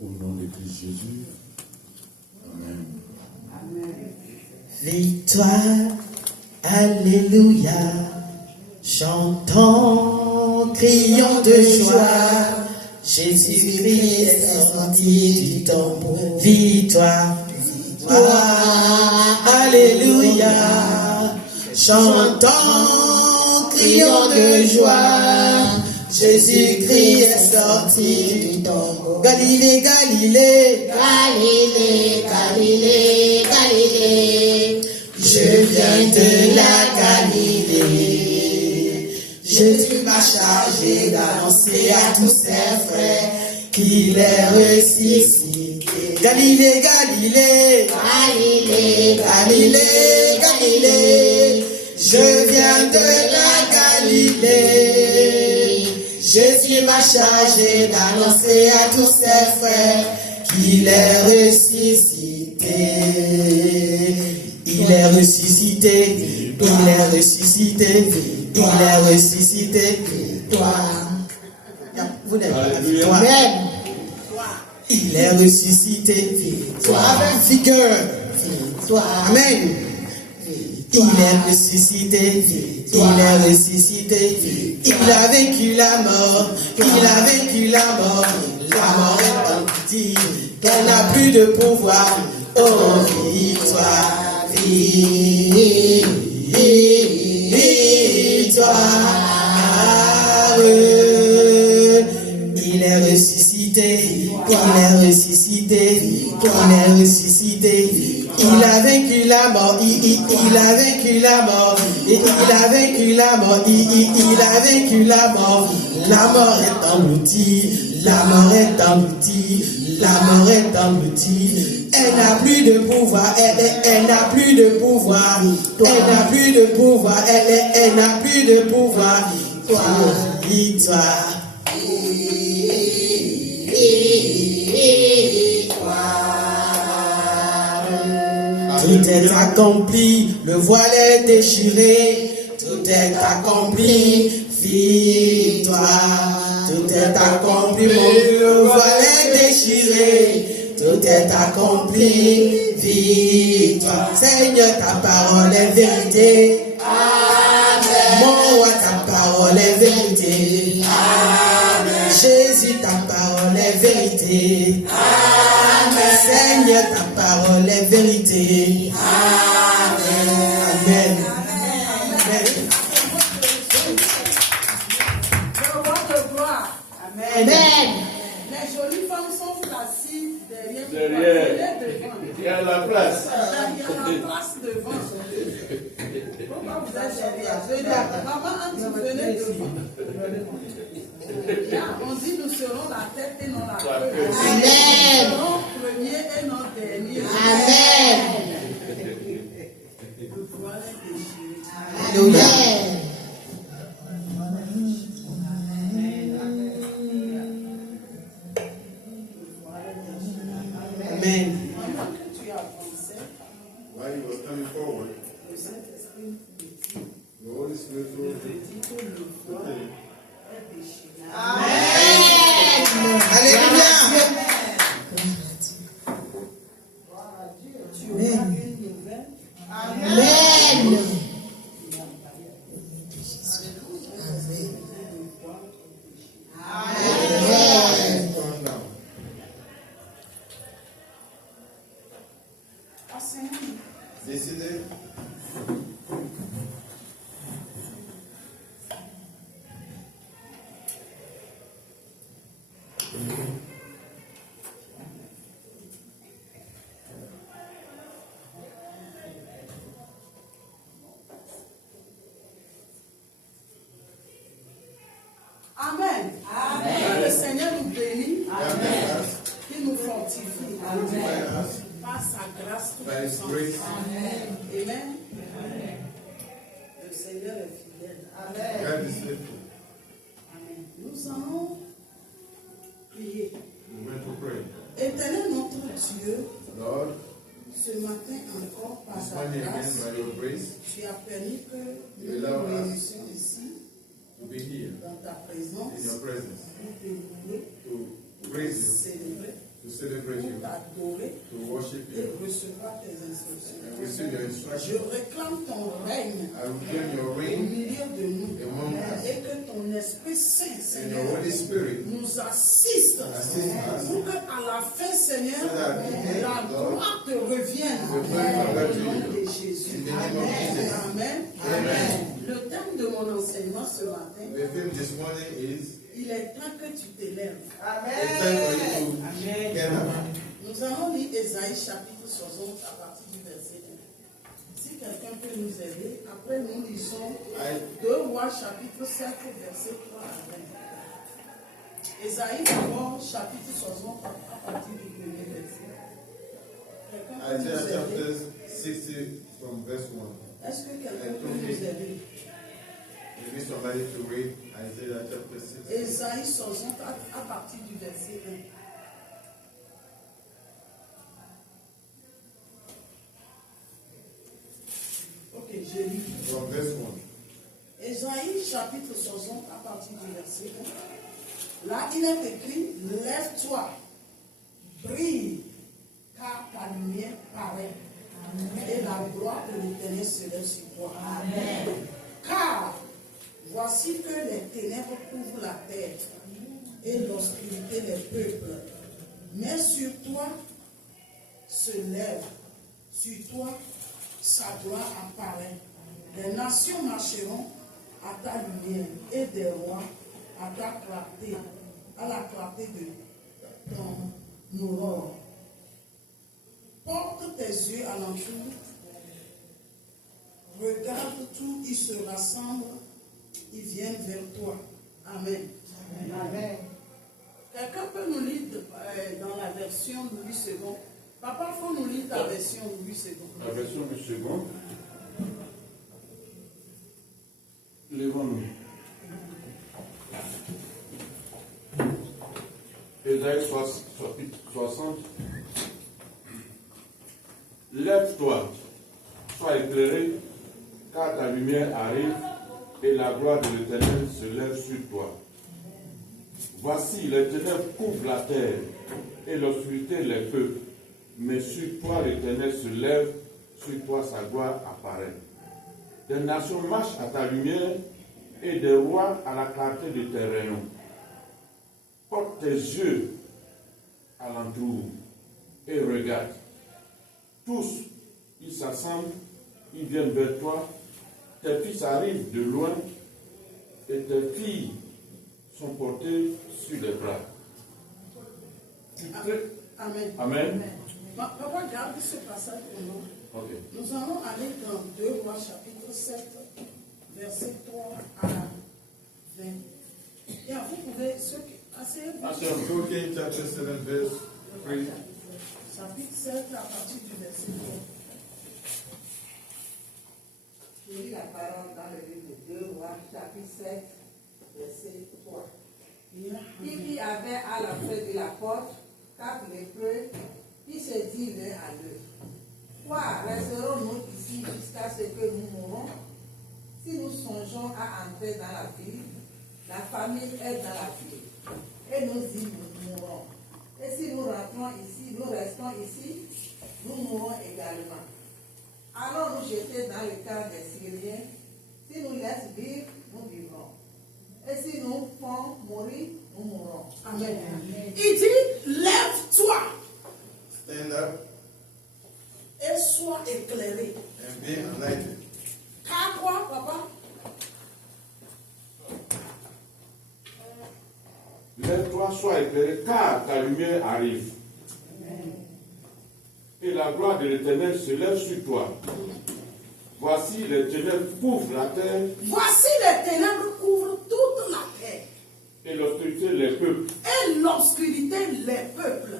au nom de Christ Jésus. Amen. Victoire, alléluia, chantons, crions de joie, Jésus-Christ est sorti du tombeau. Victoire, victoire, alléluia, chantons, crions de joie, Jésus-Christ est sorti du tombeau. Galilée, Galilée, Galilée, Galilée, Galilée, je viens de la Galilée. Jésus m'a chargé d'annoncer à tous ses frères qu'il est ressuscité. Galilée, Galilée, Galilée, Galilée, Galilée, je viens de la Galilée. Jésus m'a chargé d'annoncer à tous ses frères qu'il est ressuscité. Il est ressuscité, il est ressuscité, il est ressuscité. Toi, vous n'êtes pas la victoire. Il est ressuscité. Toi, avec vigueur. Toi, amen. Il est ressuscité, il est ressuscité, il a vaincu la mort, il a vaincu la mort est partie, qu'elle n'a plus de pouvoir, oh victoire, victoire, il est ressuscité, il est ressuscité, il est ressuscité. Il a vaincu la mort, il a vaincu la mort, il a vaincu la mort, il a vaincu la mort. La mort est engloutie, la mort est engloutie, la mort est engloutie. Elle n'a plus de pouvoir, elle n'a plus de pouvoir, elle n'a plus de pouvoir, elle n'a plus de pouvoir. Victoire. Tout est accompli, le voile est déchiré, tout est accompli, victoire. Tout est accompli, le voile est déchiré, tout est accompli, victoire. Seigneur, ta parole est vérité. Amen. Mon roi, ta parole est vérité. Amen. Jésus, ta parole est vérité. Amen. Seigneur, ta parole est vérité. Amen. Amen. Amen. Amen. Les jolies femmes sont placides derrière. Il y a la place. Il y a la place devant. Pourquoi vous êtes derrière? Maman, Anne, venez devant. Là, on dit nous serons la tête et non la queue. Amen. Nous serons premiers et non derniers. Amen. Le voile est déchiré. Alléluia. Amen. While he was coming forward, the Holy Spirit told him. Amen. Alléluia. Amen. Amen. Amen. Décidez. Amen. Amen. Le Seigneur nous bénit. Amen. Il nous fortifie. Amen. Par sa grâce toute puissante. Amen. Amen. Le Seigneur est fidèle. Amen. Amen. Nous allons prier. Éternel notre Dieu, Lord, ce matin encore par this ta morning again grâce, by your grace, tu as permis que nous You allow nous us réunissions ici to be here dans ta in présence your presence, pour te louer, to praise you, célébrer, to celebrate pour you, t'adorer to worship et you, recevoir tes instructions. and receive your Je instruction. réclame ton règne I will claim your au reign milieu de nous among us, et que ton Esprit Saint, and Seigneur, your Holy Spirit nous assiste assist us, pour qu'à la fin, Seigneur, So that at the end, la Lord, gloire te revienne the glory come back to au nom you. de Jésus. In the name of Jesus. Amen. Amen. Le thème de mon enseignement ce matin, The theme this morning is il est temps que tu t'élèves. it's time for you to get up. Nous allons lire Ésaïe chapitre 60 à partir du verset 1. Si quelqu'un peut nous aider, après nous lisons 2 Rois chapitre 7 verset 3 à 20. Ésaïe d'abord chapitre 60 à partir du premier verset. Quelqu'un peut Isaiah nous aider? chapter 60 from verse 1. Est-ce que quelqu'un peut nous aider? We need somebody to read Isaiah chapter 60. Ésaïe 60 à partir du verset 1. Ok, je lis. From verse 1. Ésaïe chapitre 60 à partir du verset 1. Là, il est écrit, lève-toi, brille, car ta lumière paraît. Et la gloire de l'Éternel se lève sur toi. Amen. Car voici que les ténèbres couvrent la terre et l'obscurité les peuples. Mais sur toi se lève, sur toi sa gloire apparaît. Les nations marcheront à ta lumière et des rois à ta clarté, à la clarté de ton aurore. Porte tes yeux alentour, regarde tout, ils se rassemblent, ils viennent vers toi. Amen. Amen. Quelqu'un peut nous lire dans la version Louis II. Papa, il faut nous lire ta version Louis II. La version du second. Lèvons-nous. Ésaïe chapitre 60. Lève-toi, sois éclairé, car ta lumière arrive et la gloire de l'Éternel se lève sur toi. Voici, les ténèbres couvrent la terre et l'obscurité les peuples. Mais sur toi, l'Éternel se lève, sur toi sa gloire apparaît. Des nations marchent à ta lumière et des rois à la clarté de tes rayons. Porte tes yeux alentour et regarde. Tous, ils s'assemblent, ils viennent vers toi. Tes fils arrivent de loin et tes filles sont portées sur les bras. Amen. Amen. Papa, garde ce passage pour nous. Ok. Nous allons aller dans 2 Rois chapitre 7, verset 3 à 20. Et vous pouvez, ceux qui asseyez-vous. 2 Kings chapter 7 verse 3. Chapitre 7 à partir du verset 3. Je lis la parole dans le livre de 2 Rois, chapitre 7, verset 3. Il y avait à l'entrée de la porte 4 lépreux qui se disent l'un à l'autre: quoi, resterons-nous ici jusqu'à ce que nous mourons? Si nous songeons à entrer dans la ville, la famille est dans la ville, et nous y mourrons. Et si nous rentrons ici, nous restons ici, nous mourrons également. Allons nous jeter dans le camp des Syriens. Si nous laissent vivre, nous vivrons. Et si nous font mourir, nous mourrons. Amen. Il dit, lève-toi Stand up et sois éclairé. and be enlightened. Car quoi, papa? Lève-toi, sois éclairé, car ta lumière arrive. Et la gloire de l'Éternel se lève sur toi. Voici, les ténèbres couvrent la terre Voici les ténèbres couvrent toute la terre. et l'obscurité les peuples. Et l'obscurité les peuples.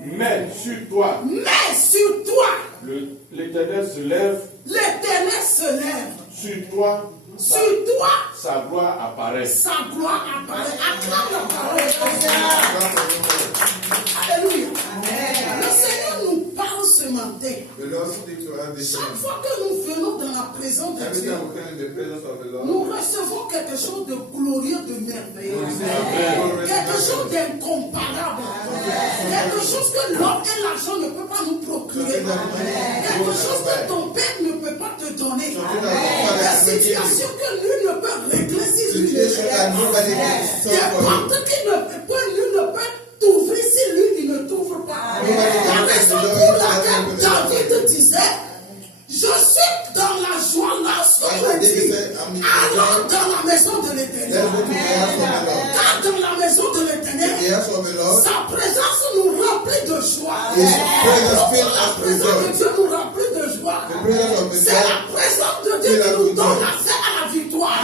Mais sur toi, Mais sur toi, l'Éternel se lève, l'Éternel se lève. sur toi, Sur toi, sa gloire apparaît. sa gloire apparaît. Acclame la parole de Dieu. Alléluia. Le Seigneur nous parle ce expérimenter. The Lord speaks to us Chaque differently. fois que nous venons dans la présence de Every Dieu, time we come in the presence of the nous Lord, recevons quelque chose de glorieux, de merveilleux. we receive a glorious Quelque chose message. d'incomparable. Quelque chose que l'or et l'argent ne peuvent pas nous procurer. Quelque chose que ton père ne peut pas te donner. Des situations que lui ne peut régler si lui ne Situation that nobody can Des solve for you. portes qui ne peut, lui ne peut t'ouvrir si lui il ne t'ouvre pas. La raison pour laquelle David disait, je suis dans la joie lorsque je dis, allons dans la maison de l'Éternel. Let's go to the house of the Lord. Car dans la maison de l'Éternel, The house of the Lord, sa présence nous remplit de joie. His presence fills La us with présence de joy. Dieu nous remplit de joie. The presence of the C'est la Lord, présence de Dieu qui nous donne accès à la victoire.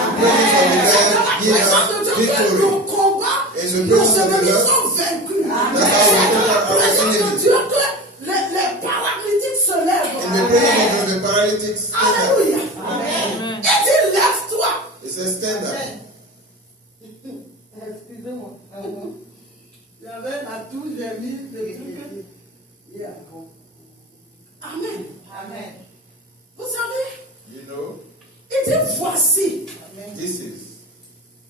C'est la présence de Dieu que nos combats, nos ennemis sont vaincus. C'est dans la présence de Dieu que les paralytiques se in the lèvent. presence of the paralytics, stand up. Alléluia. Et dit, lève-toi. It says, stand up. Excusez-moi. Il y avait la touche, j'ai mis le truc. Yeah. Amen. Amen. Vous savez, You know, il dit, voici. this is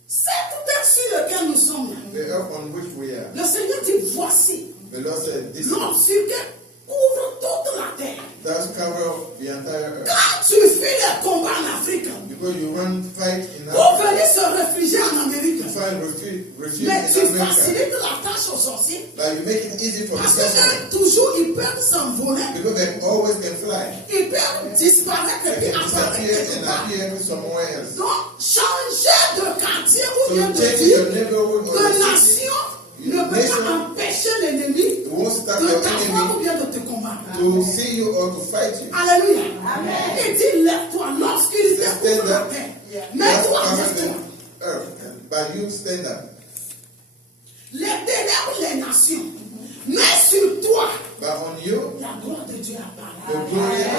Cette terre sur laquelle nous sommes. the earth on which we are. Le Seigneur dit, voici. The Lord said, this is L'obscurité couvre toute la terre. does cover the entire earth. Quand tu fuis les combats en Afrique, Because you run fight in pour Africa, venir se réfugier en Amérique, you find refuge mais tu in America. facilites la tâche aux sorciers. Like you make it easy for the Parce person que toujours ils peuvent s'envoler, because they always can fly. ils peuvent disparaître et They puis can disappear apparaître quelque and part. appear somewhere else. Donc, changer de quartier ou So bien you de change your ville, neighborhood or de your city. nation ne peut pas empêcher l'ennemi It won't stop de your t'avoir ou enemy bien de te combattre. to see you or to fight you. Alléluia. Il dit, lève-toi, l'obscurité couvre la terre. That's Mets-toi, cover lève-toi. the earth. But you stand up. Les ténèbres, les nations. Mais sur toi, But on you, la gloire de Dieu the apparaît. glory of Mais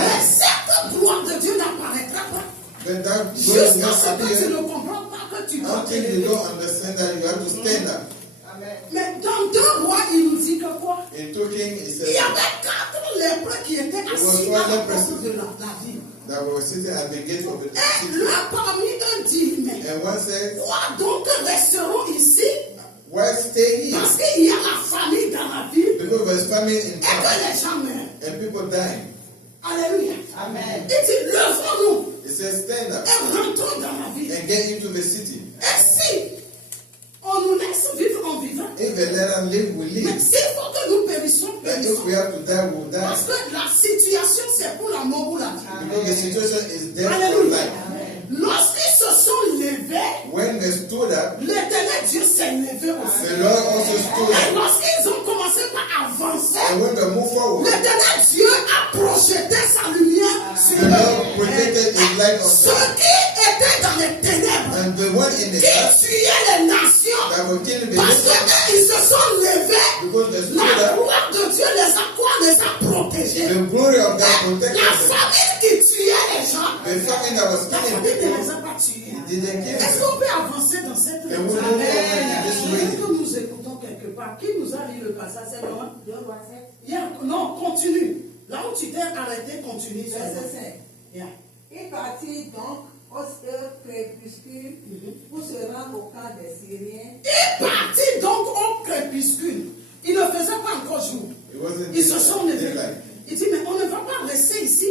God. cette gloire de Dieu n'apparaîtra pas But that glory jusqu'à will ce que tu appear ne comprends pas que tu dois te until you lever. don't understand that you have to stand up. Mais dans 2 Rois, il nous dit que quoi? In 2 Kings, it Il y says avait 4 lépreux qui étaient assis was à la one porte leprosy. de la ville. that were sitting at the gate of the Et city. l'un parmi eux dit, mais And one said, quoi donc resterons ici? why stay here? Parce qu'il y a la famille dans la ville Because there's famine in et que town les gens meurent. and people dying. Alléluia. Amen. Il dit, levons-nous It says, stand up et rentrons dans la ville. and get into the city. Et si on nous laisse vivre en vivant, If they let us live, we mais live. s'il faut que nous périssions, But if périssons. we have to die, we'll die. Parce que la situation, c'est pour la mort ou la vie. Because the situation is death or Alléluia. life. Lorsqu'ils se sont levés, When they stood up, l'éternel Dieu s'est levé aussi. the Lord also stood Et up. lorsqu'ils ont commencé par avancer, And when they moved forward, l'éternel Dieu a projeté sa lumière sur the Lord eux. projected His light on Ceux them. qui étaient dans les ténèbres, And the one in the qui earth tuaient les nations, that were killing the parce nations, qu'ils se sont levés, because they la stood up, gloire de Dieu les a quoi? Les a protégés. the glory of God protected La them. famine qui tuait les gens, The famine that was la killing famine ne people les a pas tués. didn't kill Est-ce them. qu'on peut avancer dans cette And we move forward in this Est-ce way. que nous écoutons quelque part? Qui nous a lu le passage? C'est loin? 2 Rois 7, Non, continue. Là où tu t'es arrêté, continue. verset 5. Yeah. Il partit donc au crépuscule pour se rendre au camp des Syriens. Il partit donc au crépuscule. Il ne faisait pas encore jour. It wasn't Ils se sont levés. daylight. Il dit, mais on ne va pas rester ici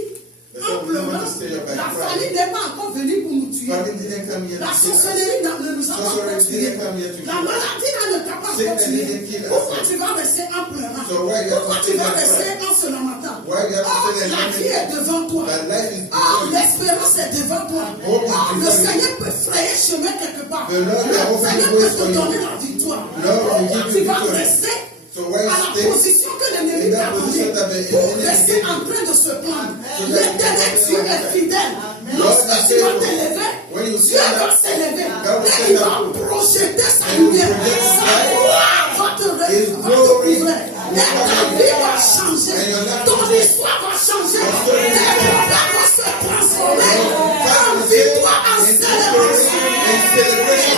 They en said, we don't pleurant. want to stay up and La cry. famille n'est pas encore venue pour nous tuer. Famine didn't come here La to kill us. sorcellerie ne nous a pas encore Sorcery tués. didn't come here to La kill us. maladie là, ne t'a pas encore Sickness tué. didn't kill us. Pourquoi tu vas rester en pleurant? So why you have Pourquoi to tu stay vas and rester cry? en se lamentant? Why you have to Oh, stay and la lament? vie est devant toi. That life is Oh, before you. l'espérance est devant toi. Hope is Oh, le before you. Seigneur peut frayer chemin quelque part. The Lord Le can open Seigneur the peut ways te for you. donner la victoire. Lord will Pourquoi give tu you vas victory. rester So why à you la stay position que l'ennemi in t'a that position that donnée the pour enemy rester gave you? en train de se plaindre? So that L'éternel you Dieu can est fidèle. Lord Lorsque is tu vas faithful. t'élever, When you Dieu stand va up, s'élever. God will Et stand il va up. projeter sa And he will lumière. project his Sa light. gloire va te His glory couvrir. Et ta vie va changer. And your life Ton will change. histoire va changer. Your story will Tes change. problèmes vont se transformer God en will victoire, en change in célébration. victory and celebration.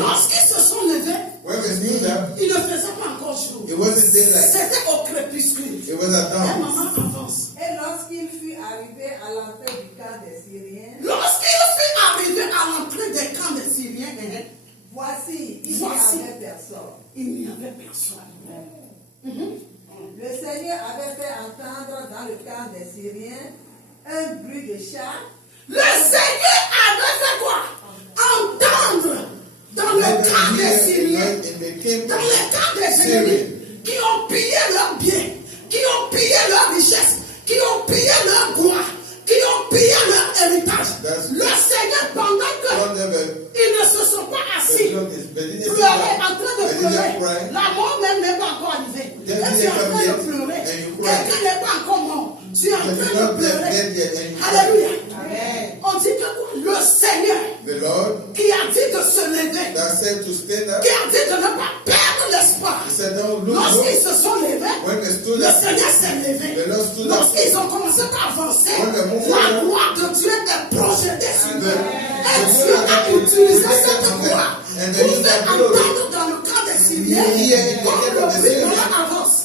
Lorsqu'ils se sont levés, When they stood up, Il ne faisait pas encore jour. it wasn't daylight. C'était au crépuscule. It was at Et dawn. maman avance. Et lorsqu'il fut arrivé à l'entrée du camp des Syriens, Lorsqu'il fut arrivé à l'entrée des camps des Syriens, voici, il n'y Voici. avait personne. il n'y avait personne. Le Seigneur avait fait entendre dans le camp des Syriens un bruit de char. Le Seigneur avait fait quoi? Entendre dans le camp des Syriens, dans le camp des ennemis, qui ont pillé leurs biens, qui ont pillé leurs richesses, qui ont pillé leur gloire, qui ont pillé leur héritage. Le Seigneur, pendant qu'ils ne se sont pas assis, pleurer, en train de pleurer. La mort même n'est pas encore arrivée. Et tu es en train de pleurer. Quelqu'un n'est pas encore mort. Tu es en train de pleurer. Alléluia. On dit que quoi? Le Seigneur The Lord qui a dit de se lever, that said to stand up, qui a dit de ne pas perdre l'espoir. he said, don't look Lorsqu'ils up. se sont levés, When they stood le up, Seigneur s'est levé. the Lord stood up. Lorsqu'ils ont commencé à avancer, When they moved la forward, gloire de Dieu est projetée sur eux. Et the Dieu a utilisé cette Amen. gloire And pour then you faire have glory. entendre dans le camp des Syriens Yeah, comme yeah, le yeah, bruit de yeah. leur avance.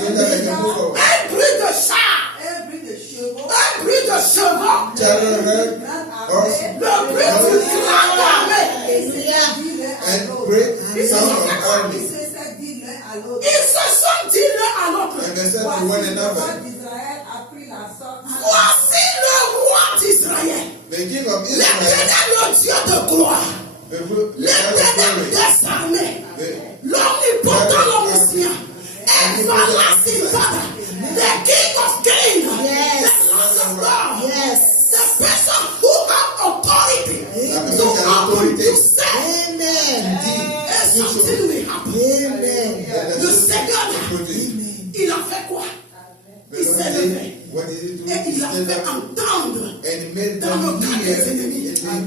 So that they can move forward. Un bruit de char, Un bruit de chevaux. un bruit de chevaux, Chariot heard, Grande horse, armée. le bruit d'une grande armée. Et c'est dit l'un à and l'autre. great Ils se sound sont of fait quoi? army. Ils se sont dit l'un à l'autre. Ils se sont dit l'un à l'autre. And they said to Voici one le roi another, d'Israël a pris la sorte. Voici le roi d'Israël, the king of Israel, l'éternel, le Dieu de gloire, the God of l'éternel glory, des armées, the l'omnipotent, l'omniscient, everlasting Father, the King of kings, the Lord of lords, the person who have authority to open, to say, et something will happen. Le Seigneur, il a fait quoi? The Il Lord s'est did, levé what did he do? et il a He stood fait up entendre and he made dans le them camp hear des ennemis, in the les camp of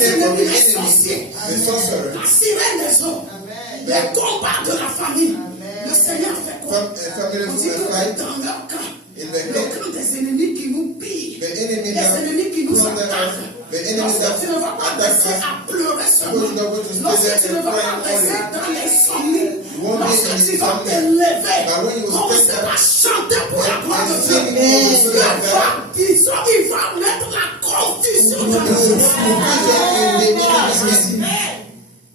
ennemis, the les enemy, sorciers, the sorcerer, la sirène des eaux, les combats de la famille. Le Seigneur fait quoi? family On from dit the que fight, dans leur camp, in the le camp, camp des ennemis qui nous pillent, the enemy les ennemis qui nous that attaquent. the enemy Lorsque tu ne vas that pas attack rester us, à pleurer seulement, Because you are going to stay lorsque there tu ne and vas cry pas rester only. dans les somnies, won't be lorsque in tu vas te insomnia. lever, But when you commencer stand up à chanter pour la gloire de and Dieu, sing for the Dieu glory of va, God, il va mettre la confusion dans there will le be confusion in the enemy's camp.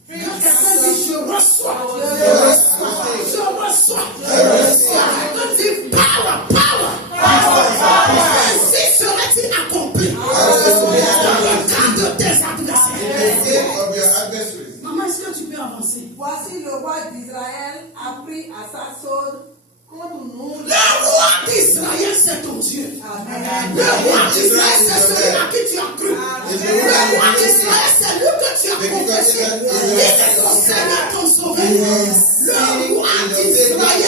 Quand quelqu'un dit je reçois, Je reçois. je reçois, je reçois, quand tu dis power, power, ainsi serait-il accompli dans le camp de tes In the adversaires. camp of your adversaries. Maman, est-ce que tu peux avancer? Voici le roi d'Israël a pris à sa sauce contre nous. Le roi d'Israël, c'est ton Dieu. Amen. Le roi d'Israël, c'est celui à qui tu as cru. Le roi d'Israël, c'est lui que tu as confessé. Il est ton Seigneur, ton Sauveur. Le roi d'Israël,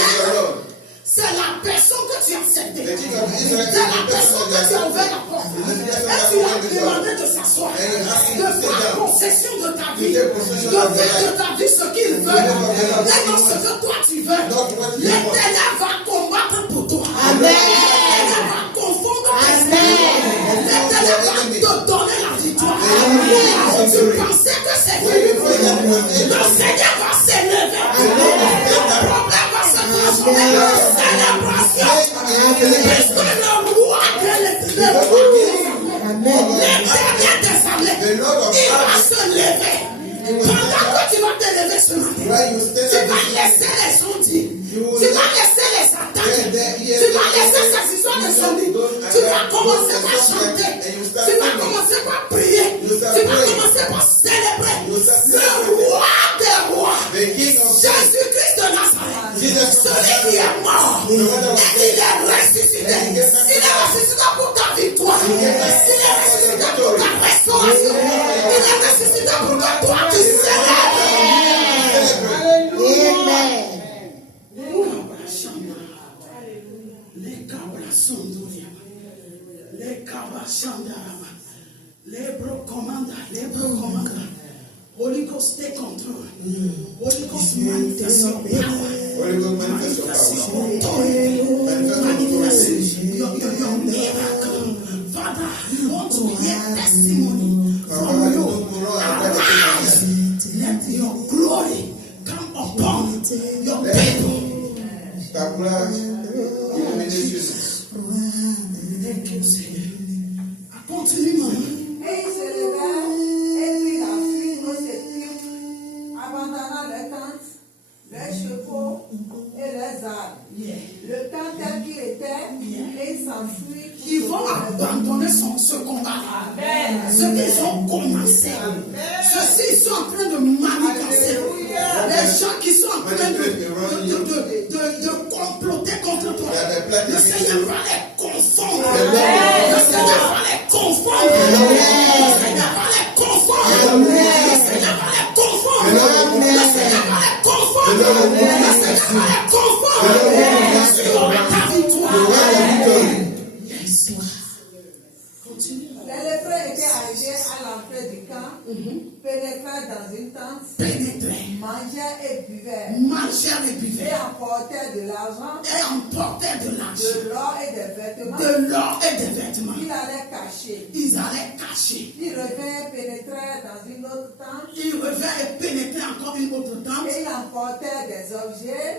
c'est la personne que tu as acceptée. C'est la personne que tu as ouvert la porte. Et tu as demandé de s'asseoir, de prendre possession de ta vie, de faire de ta vie ce qu'il veut. Et non ce que toi tu veux. L'Éternel va combattre pour toi. L'Éternel va confondre tes ennemis. L'Éternel va te donner la victoire. Tu pensais que c'est fini. Le Seigneur va s'élever. Le problème va se transformer en célébration. Puisque le roi de l'Éternel des armées, il va se lever. Pendant que tu vas te lever ce matin, tu vas laisser les gens dire, tu vas laisser les attaques, tu vas laisser ces histoires de zombies, tu vas commencer par chanter, tu vas commencer par prier, tu vas commencer par célébrer le roi des rois, Jésus-Christ de Nazareth, celui qui est mort et il est ressuscité. Il est ressuscité pour ta victoire, il est ressuscité pour ta restauration, il est ressuscité pour que toi tu célèbres. Holy Ghost, take control. Holy Ghost, manifest your power. Holy Ghost, manifest your power. Manifest your miracle. Father, we want to hear testimony from you. Arise. Let your glory come upon your Let people. ta gloire illuminer ceux-ci. Thank you, Seigneur. Continue, maman. Et il se leva et prit la fuite aux sépulcres, abandonnant les tentes, les chevaux et les arbres. Le temps tel qu'il était, et il s'enfuit. Ils vont abandonner ce combat. Ce qu'ils ont commencé. Ceux-ci sont en train de manigancer. Les gens qui sont en train de comploter contre toi. Le Seigneur va les confondre. Le Seigneur va les confondre. Le Seigneur va les confondre. Le Seigneur va les confondre. Le Seigneur va les confondre. Le Seigneur va les confondre. Tu auras ta victoire. Les lépreux étaient arrivés à l'entrée du camp, pénétraient dans une tente, mangeaient et buvaient, et emportaient de l'argent, de l'or et des vêtements. Ils allaient cacher. Ils revinrent, pénétraient dans une autre tente, et ils emportaient des objets.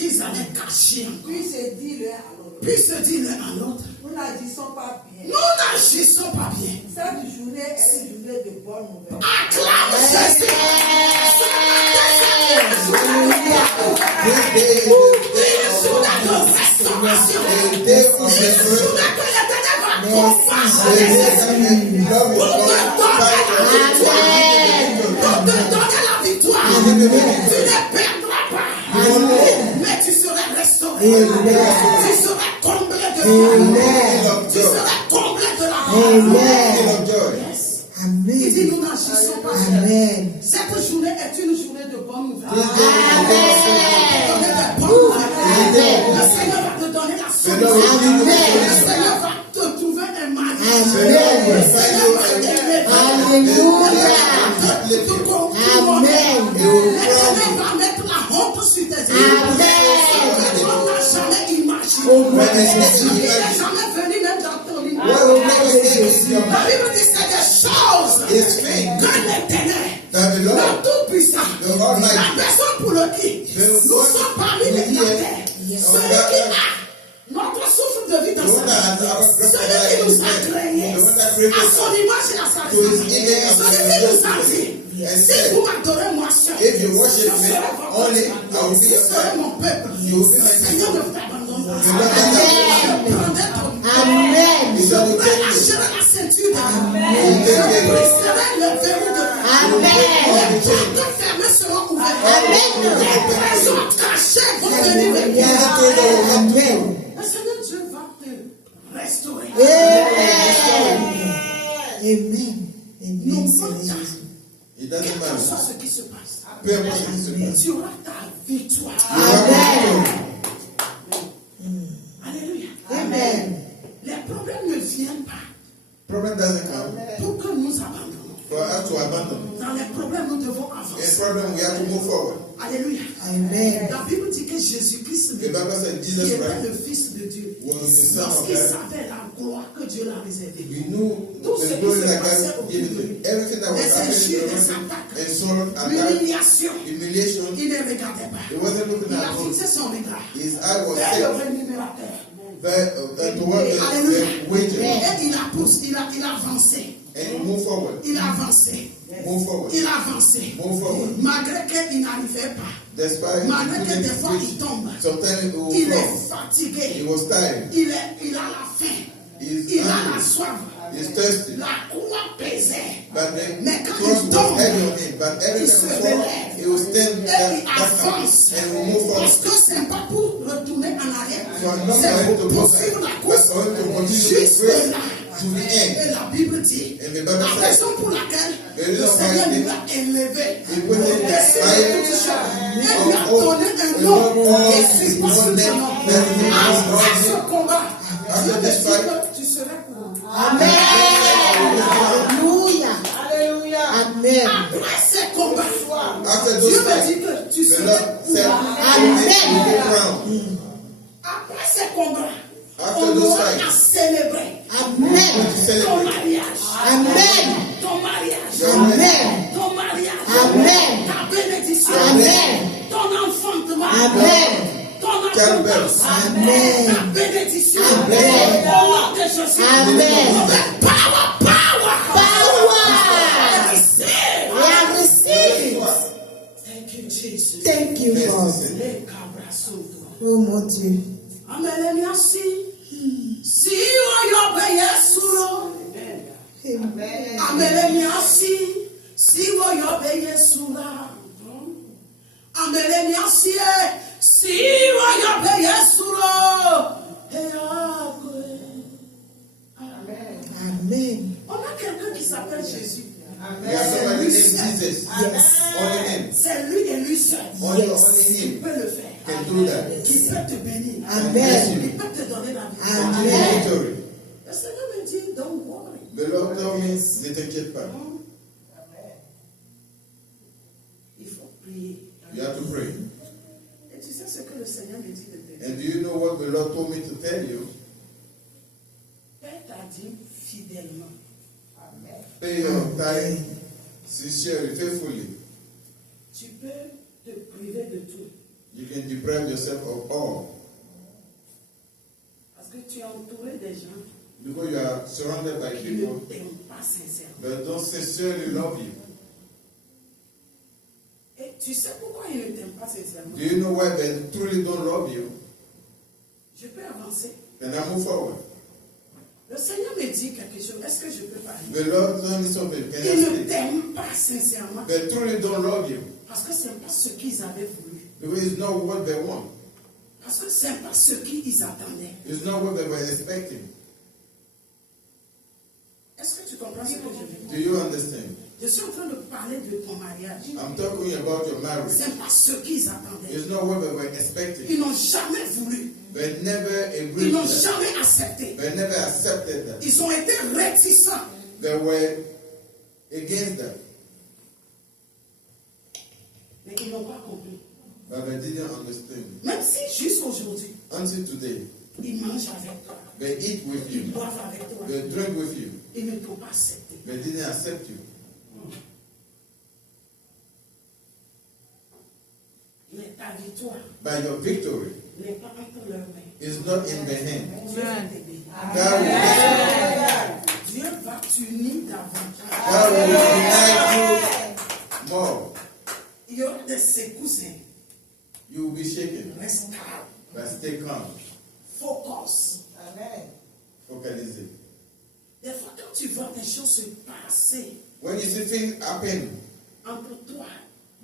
Ils allaient cacher. Puis se dit l'un à l'autre. Nous n'agissons pas bien. Cette journée est une journée de bonne nouvelle. Acclame Jésus. Mais tu seras restauré. Tu seras comblé de joie. Tu seras comblé de la joie. Il dit nous n'agissons pas. Cette journée est une journée de bonne nouvelle. Le Seigneur va te donner la solution. Le Seigneur va te trouver un mari. Le Seigneur va t'aimer. Le Seigneur va mettre la honte sur tes épaules. On n'a jamais imaginé. On n'est jamais venu même dans ton lit. La Bible dit c'est des choses que l'Éternel, le Tout-Puissant, la personne pour lequel nous sommes parmi les terres, celui qui a notre souffle de vie dans sa vie, celui qui nous a créés à son image et à sa ressemblance, celui qui nous a dit, si vous m'adorez moi seul, je serai votre Dieu, vous serez mon peuple, le Seigneur ne t'abandonne pas. Amen. Je lâcherai la ceinture de Dieu. Je briserai le verrou de Dieu. Les portes fermées seront ouvertes. Les trésors cachés vont venir vers toi. Le Seigneur Dieu va te restaurer. Amen. Non pas Il donne quel mal. que soit ce qui se passe. Peu importe ce qui se passe. Tu auras ta victoire. Alléluia. Amen. Les problèmes ne viennent pas Problem doesn't come pour que nous abandonnons. for us to abandon. Dans les problèmes, nous devons In avancer. problem, we have to move forward. Alléluia. Amen. La Bible dit que Jésus-Christ The Bible said qui Jesus était Christ le Fils de Dieu, was the Son of lorsqu'il God. savait la gloire que Dieu l'a réservée, We knew Tout ce the qui glory se that passait God autour gave de to lui. him. Everything that was Les happening injures, to les him, attaques, insult, attack, l'humiliation, humiliation. il ne regardait pas. He wasn't looking Il at a God. fixé son regard His eye was vers le set rémunérateur. toward the wages. Et il a poussé, il a avancé. And he moved forward. Il a avancé. Move forward. Il a avancé. Move forward. Malgré qu'il n'arrivait pas. Despite Malgré que he des fois il couldn't tombe. reach, sometimes he will Il est fall. He fatigué. was tired. Il a la faim. He's Il a la hungry. soif. He's thirsty. La croix pesait. But the Mais quand cross il was tombe, heavy on him. But every il time se he fall, relève. he will stand Et back il up avance. and will move Parce forward. que c'est pas pour retourner en arrière. So I'm not C'est going to pour go poursuivre la back, but course for him to continue the jusque race là. to the end. Et la Bible dit, And the la Bible says, raison pour laquelle the le reason Seigneur why nous l'a élevé, he put him et c'est higher toute chose. Et lui a of donné un all nom all et c'est pas one son name nom. that he Après has ce combat, After Dieu te this dit fight, que tu serais courant. Amen. Alléluia. Alléluia. Amen. Après ce combat, After Dieu those me fights, dit que tu the serais Lord said, courant. "You will be crowned." Après ce combat, After on those aura fights, à célébrer Amen. ton celebrate mariage. Amen. Ton mariage. Amen. Ton mariage. Amen. Ta bénédiction. Amen. Ton Quelle abondance. Amen. Ta bénédiction. Amen. Au nom de Jésus. Amen. Power. Power. Receive. We have received. Thank you, Jesus. Thank you, God. Les cabras sautent. Oh mon Dieu. Amen. Merci. Si on y obéit sous l'eau. Amen. Merci. Si on y obéit sous l'eau. Amen. Merci. Si on y obéit sous l'eau. Amen. On a quelqu'un qui s'appelle Jésus. There's somebody named Jesus. Yes. Only him. C'est lui et lui seul. Only Il him peut le faire. can do that. Il peut te bénir. Amen. Il peut te donner la vie. Amen. Victory. Le Seigneur me dit, don't worry. The Lord told me, ne t'inquiète pas. Il faut prier. You have to pray. Et tu sais ce que le Seigneur me dit de te dire. And do you know what the Lord told me to tell you? Paie ta dîme fidèlement. Pay your tithe sincerely, faithfully. Tu peux te priver de tout. You can deprive yourself of all. Parce que tu es entouré des gens Because you are surrounded by qui ne people t'aiment pas sincèrement. that don't sincerely love you. Et tu sais pourquoi ils ne t'aiment pas sincèrement? Do you know why they truly don't love you? Je peux avancer. Then I move forward. Le Seigneur me dit quelque chose. Est-ce que je peux parler? The Lord told me something. Can I Ils ne speak? t'aiment pas sincèrement They truly don't love you. parce que ce n'est pas ce qu'ils avaient voulu. Because it's not what they want. Parce que ce n'est pas ce qu'ils attendaient. It's not what they were expecting. Est-ce que tu comprends ce que je veux Do dire? you understand? Je suis en train de parler de ton mariage. I'm talking about your Ce marriage. n'est pas ce qu'ils attendaient. It's not what they were expecting. Ils n'ont jamais voulu. They never agreed Ils n'ont to that. jamais accepté. They never accepted that. Ils ont été réticents. They were against that. Mais ils n'ont pas compris. But they didn't understand. Même si jusqu'aujourd'hui, Until today, ils mangent avec toi. they eat with Ils you. boivent avec toi. They drink with you. Ils ne t'ont pas accepté. They didn't accept you. Mais ta victoire But your victory n'est pas entre leurs mains. is not in their hand. Dieu va t'aider. God will bless you. Dieu va t'unir davantage. God will unite you more. Il y aura des secousses. You will be shaken. Reste calme. But stay calm. Focus. Focalisé. Des fois, quand tu vois des choses se passer When you see things happen entre toi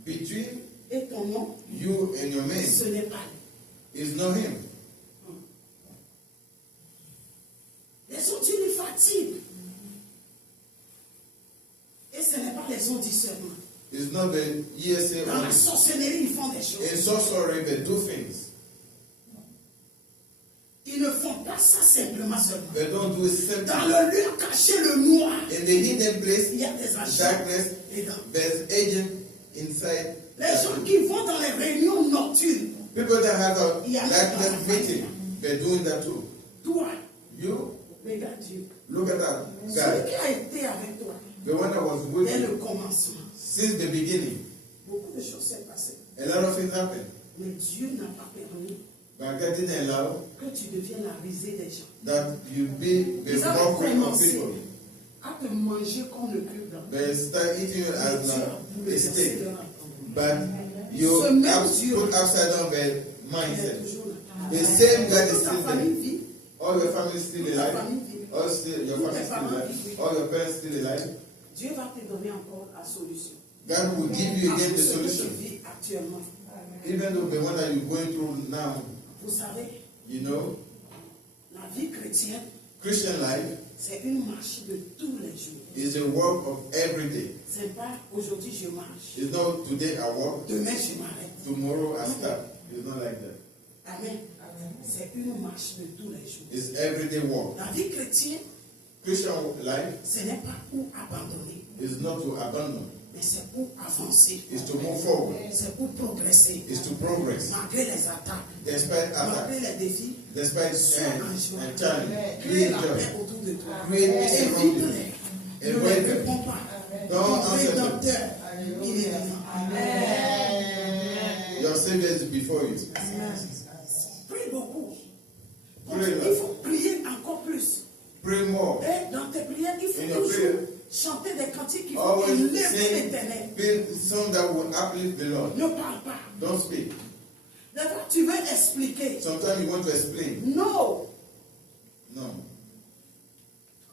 between et ton nom, you and your man, ce n'est pas lui. it's not him. Les autres, tu les fatigues. Et ce n'est pas les autres discernements. It's not the ESA Dans la only. sorcellerie, ils font des choses. In sorcery, they do things. Ils ne font pas ça simplement seulement. They don't do it simply. Dans le lieu caché, le noir, In the hidden place, il y a des agents darkness, dedans. there's agent inside. Les gens qui vont dans les réunions nocturnes, People that have a Il y a darkness pas. meeting, they're doing that too. toi, You regarde Dieu. look at that Celui guy, qui a été avec toi the one that was with dès le you commencement. since the beginning. Beaucoup de choses s'est passé. A lot of things happen, Mais Dieu n'a pas permis but God didn't allow que tu deviennes la risée des gens. that you be the Ils avaient mockery of commencé people. à te manger comme le cul blanc. They start eating you as Dieu a a bouleversé steak, leur entendement. but you Ce même have Dieu. put upside down their Il est mindset. toujours là. The same God is Toute ta still famille there. vit. All your family still Toute ta alive. famille vit. All still, your Toutes family tes still parents alive. vivent. All your parents still alive. Dieu va te donner encore la solution. God will give you again the Ce que tu solution. vis actuellement. Even though the one that you're going through now, Vous savez, you know, la vie chrétienne, Christian life c'est une marche de tous les jours. is a work of every day. C'est pas aujourd'hui je marche, It's not today I walk, demain je m'arrête. tomorrow I stop. It's not like that. Amen. C'est une marche de tous les jours. It's everyday work. La vie chrétienne, Christian life ce n'est pas pour abandonner, is not to abandon. mais c'est pour avancer. It's to move forward. C'est pour progresser. It's to progress. Malgré les attaques, Despite malgré attack, les défis, despite sois en joie. and challenge, Crée create la joy. paix autour de toi. Create peace around you. Évite-les. Ne Avoid les them. réponds pas. Don't Ton answer them. Rédempteur, il est vivant. Your Savior is before you. Prie beaucoup. Pray, Il faut prier encore plus. Pray more. Et dans tes prières, il In faut your toujours prayer, chanter des cantiques qui vont always élever sing l'éternel. songs that will uplift the Lord. Ne parle pas. Don't speak. D'abord, tu veux expliquer. Sometimes you want to explain. Non. No.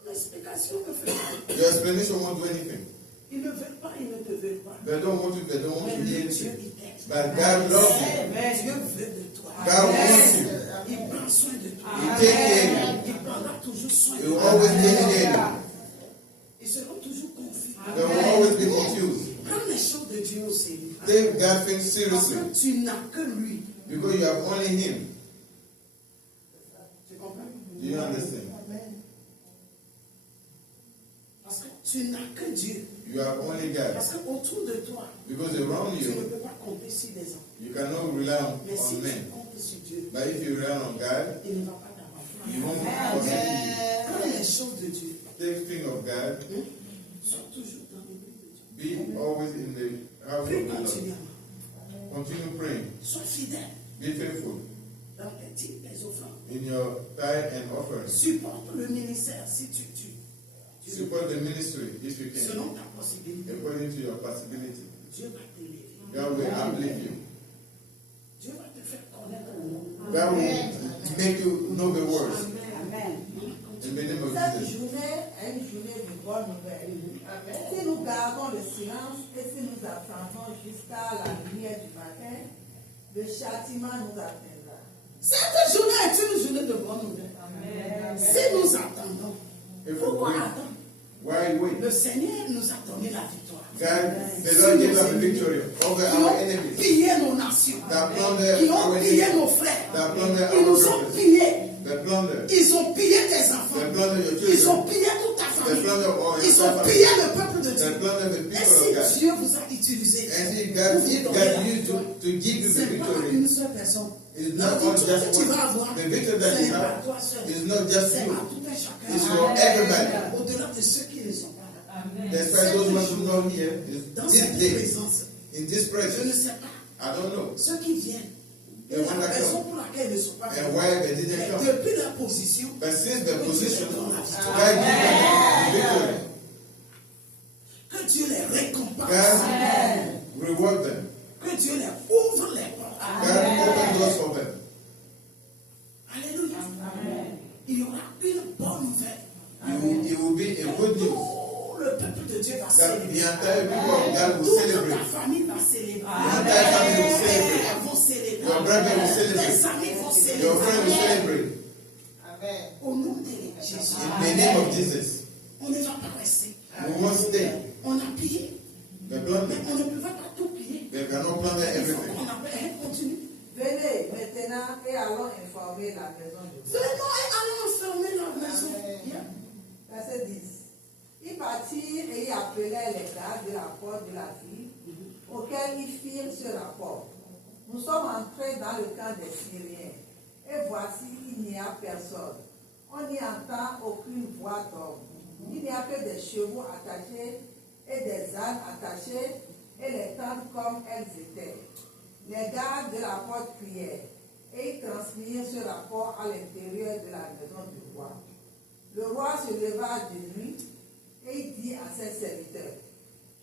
L'explication ne fait pas. Your explanation won't do anything. Ils ne veulent pas, ils ne te veulent pas. They don't want to Mais hear Dieu, anything. il t'aime. But God loves you. Dieu veut de toi. God wants you. Il prend soin de toi. He take care of you. Il prendra toujours soin He de will toi. always take care of you. Ils seront toujours confus. They will always be confused. Prends les choses de Dieu au sérieux. Take God things Parce seriously que tu n'as que lui. because you have only Him. Tu comprends? Do you understand? Parce que tu n'as que Dieu. You have only God. Parce qu'autour de toi, Because around tu ne you, peux pas compter sur des hommes. you cannot rely Mais si on tu men. comptes sur Dieu, But if you rely on God, il ne va pas t'avoir. you won't forsake you. Prends les choses de Dieu. Take thing of God. Sois toujours dans l'église de Dieu. Be always in the house Prie of the Lord. continuellement. Continue praying. Sois fidèle Be faithful dans tes dîmes, tes offrandes. in your tithe and offering. Supporte le ministère si tu Support the ministry if you can, selon ta possibilité. according to your possibility. Dieu va t'élever. God will uplift you. Dieu va te faire connaître le nom. God will make you know the words. Amen. In the name of Cette Jesus. journée est une journée de bonne nouvelle. Si nous gardons le silence et si nous attendons jusqu'à la lumière du matin, le châtiment nous atteindra. Cette journée est une journée de bonne nouvelle. Si nous attendons, If we pourquoi wait, attendre? why wait? Le Seigneur nous a donné la victoire. God, the Lord gave us the victory over Qui our ont enemies. pillé nos nations. That plundered Qui ont our pillé enemies. nos frères. That plundered Ils nous our ont brothers. pillés. They plundered. Ils ont pillé tes enfants. They plundered your Ils ont children. pillé toute ta They famille. plundered all your Ils ont family. pillé le peuple de They Dieu. plundered the Et people of God. si Dieu vous a utilisé And if pour God, vous if donner la God used victoire, to give you the c'est pas victory, une seule personne. it's La not on victoire just que tu vas one. avoir, The victory that c'est you pas have toi seul. is not just C'est you. à tout un chacun. It's for everybody. Au-delà de ceux qui ne sont pas là. Despite those ones who know here, Dans this cette day, présence, in this je ne presence, sais pas. I don't know. Ceux qui viennent, The et one la that raison come pour laquelle ils ne sont pas and venus. why they didn't Mais come. depuis la position, But since the que Dieu position, les donne la God victoire. gave them the victory. Que Dieu les récompense. God reward them. Que Dieu les ouvre les portes. God open doors for them. Alléluia. Il y aura une bonne nouvelle. It will be a good news Tout le peuple de Dieu va that célébrer. the entire people of God will Toute celebrate. ta famille va célébrer. The entire family will Tes celebrate. frères vont célébrer. Your brother will Tes celebrate. amis vont Your friend will célébrer. celebrate. Au nom de Jésus. In the name of Jesus. On ne va pas rester. We won't stay. On a pillé. The Mais plunder. on ne peut pas tout piller. They cannot plunder Il faut everything. qu'on appelle. Continue. Venez maintenant et allons informer la maison de Dieu. Venons et allons enfermer la maison. Viens. Verset 10. Ils partirent et ils appelèrent les gardes de la porte de la ville, auxquels ils firent ce rapport. Nous sommes entrés dans le camp des Syriens, et voici, il n'y a personne. On n'y entend aucune voix d'homme. Il n'y a que des chevaux attachés et des ânes attachés, et les tentes comme elles étaient. Les gardes de la porte crièrent, et ils transmirent ce rapport à l'intérieur de la maison du roi. Le roi se leva de nuit et il dit à ses serviteurs,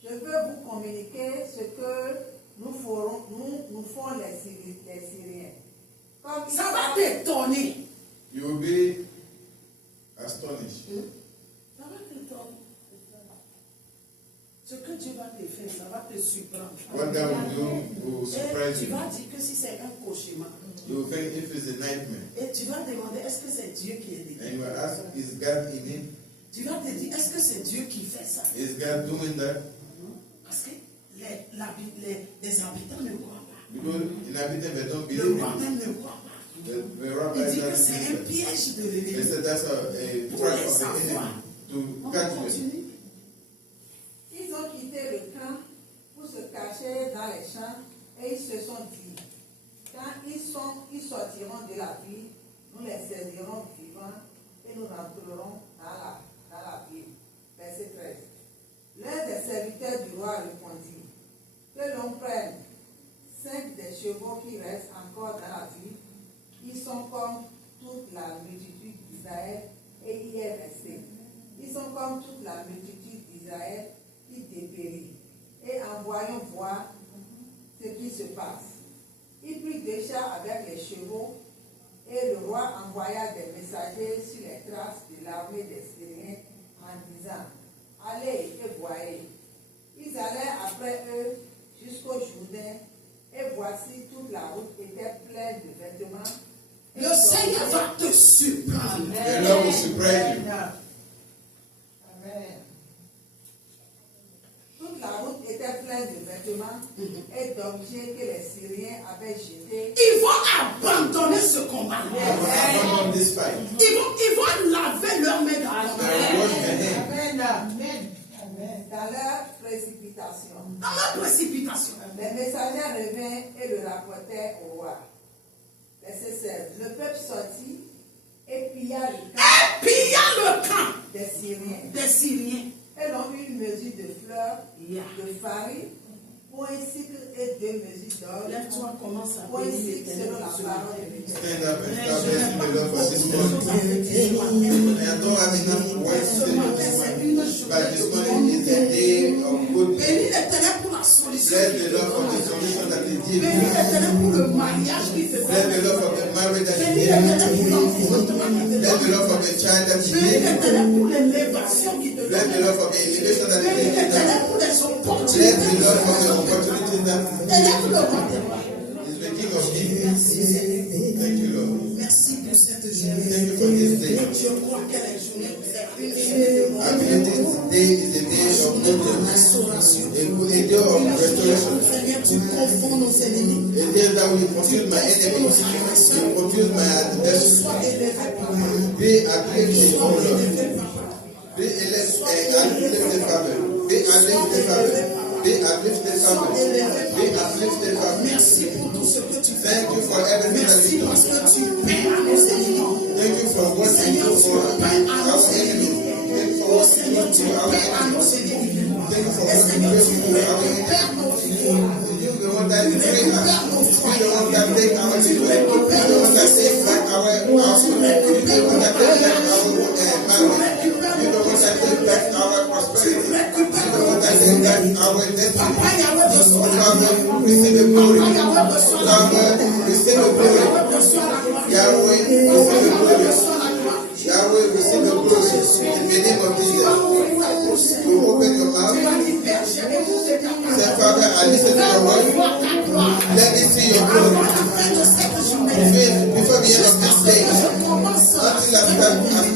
je veux vous communiquer ce que nous font les Syriens. Comme ils Ça va savent- t'étonner. You will be astonished. Ça va t'étonner. Ce que Dieu va te faire, ça va te surprendre. What God will do will Et surprise tu you. vas dire que si c'est un cauchemar, You will think if it's a nightmare. et tu vas demander est-ce que c'est Dieu qui est And dedans. you will ask, is God in it? Tu vas te dire est-ce que c'est Dieu qui fait ça. Is God doing that? Parce que les habitants ne croient pas. Because inhabitants they don't Le believe roi in it. même ne croit pas. The Il rabbis dit que don't c'est un believe it. piège de They l'ennemi. said that's a Pour trap les of the savoir. enemy On to va catch them. continuer. Ils ont quitté le camp pour se cacher dans les champs et ils se sont dit, quand ils sortiront de la ville, nous les saisirons vivants et nous rentrerons dans la ville. Verset 13. L'un des serviteurs du roi répondit, que l'on prenne 5 des chevaux qui restent voyons voir ce qui se passe. Il prit 2 chars avec les chevaux, et le roi envoya des messagers sur les traces de l'armée des Syriens en disant: allez et voyez. Ils allèrent après eux jusqu'au Jourdain, et voici toute la route était pleine de vêtements. Le Seigneur va te surprendre. The Lord will surprise you. Amen. Toute la route était pleine de vêtements et d'objets que les Syriens avaient jetés. Ils vont abandonner ce combat. Abandon this fight. Ils vont laver leurs mains dans I will wash my hands. Amen. Amen. Dans leur précipitation. Dans leur précipitation. Les messagers revinrent et le rapportèrent au roi. Verset 16. Le peuple sortit et pilla le camp Et pilla le camp des Syriens. des Syriens. Et l'on eut une mesure de fleurs, de farine, pour un cycle et 2 mesures d'or. Lève-toi, commence à Pour un bénir cycle selon la parole de l'Éternel. Stand up and start blessing the Lord for this morning. I don't have enough words to say this morning, but this morning is a day of good news. Bénis l'Éternel pour la solution. Bless the Lord for the solution that He Bénis gives. l'Éternel pour le mariage qui te Bless the fait. Lord for the marriage that He Bénis gives. l'Éternel pour l'enfantement qui te Bless the fait. Lord for the child that He Bénis gives. l'Éternel pour l'élévation qui te Bless the donne. Lord for the elevation that He Bénis gives. l'Éternel pour les Bless the opportunités. Lord for the opportunities that Élève le roi des rois. is the King of Kings. Merci Seigneur. Thank you, Lord. Merci pour cette Thank journée. you for this day. Je crois que la journée est une journée de I believe this day is a day of good news, restauration. a day of restoration. Seigneur, tu confonds nos ennemis. A day that will confuse my enemies, will confuse my adversaries. Sois élevé, papa. Be uplifted, O Sois Lord. élevé, papa. Be uplifted, Father. Be uplifted, Father. Be uplifted, Father. Be uplifted, Father. Merci pour tout ce que tu fais. Thank you for everything that Merci you do. parce que tu paies à nos ennemis. Thank you for what you do for our enemies. Thank you for Oh what you Seigneur, do tu to our paies à nos enemies. ennemis. Thank you for Et what you Seigneur, do tu to our enemies. récupères nos victoires. You the one that Tu bring us. récupères nos You the foyers. one that take our Tu children. You récupères the nos one that take back our household. You the one that take back our marriage. You the one that take back our prosperity. You the one that take back our destiny. Papa Yahweh reçoit la gloire. Father, receive the glory. Papa Yahweh reçoit la gloire. Father, receive the glory. Yahweh reçoit la gloire. Yahweh, receive the glory. Reçoit la gloire. Yahweh, receive the glory. In the name of Tu vas Jesus. ouvrir ta bouche. You open your Tu mouth. vas dire, Père, j'ai écouté ta Say, parole. Father, I listen to your word. Vois ta gloire. Let me see your Avant glory. la fin de cette journée. Before the end of Jusqu'à this ce day, que je commence. until I start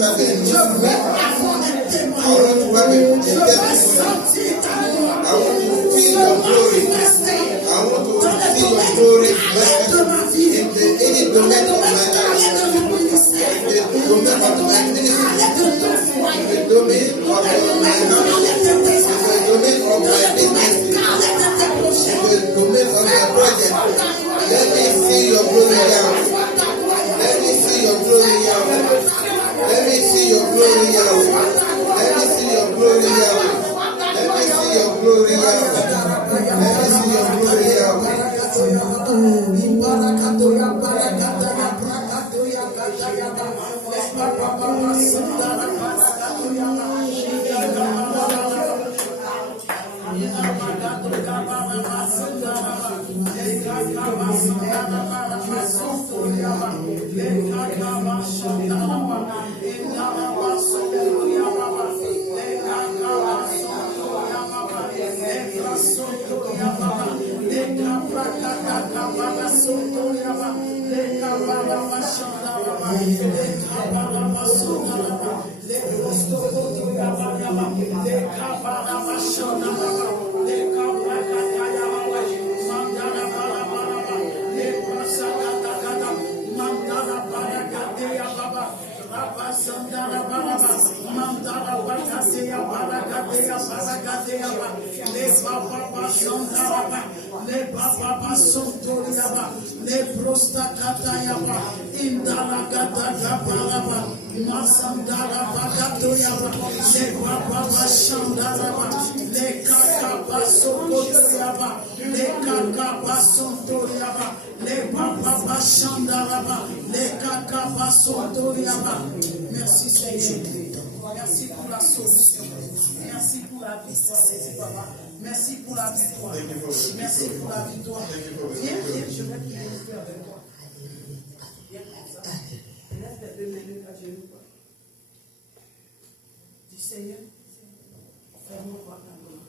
the Je veux avoir un I témoignage. want to have a Je veux testimony. sentir ta gloire. I want to feel Se your glory. manifester I want to dans les see your domaines glory carrés de ma vie. in any Dans les domain of domaines my carrés life. de mon ministère. In the domain Dans of les my domaines ministry. carrés de ton In foyer. the domain of Dans les my domaines house. carrés de tes In the affaires. domain of Dans my les domaines business. carrés de tes projets. In the domain of my project. Let me see your glory Yahweh. Let me see your glory Yahweh. Let me see your glory Yahweh. Let me see your glory Yahweh. Let me see your glory Yahweh. Let me see your glory Yahweh. Merci Seigneur. Merci pour la solution. Merci pour la victoire, Papa. Merci pour la victoire. Thank you for the Merci victory. pour la victoire. Thank you for the Viens, victory. viens, je vais prier avec toi. Viens comme ça. Laisse les 2 minutes à genoux. Dis Seigneur, fais-moi voir ta gloire.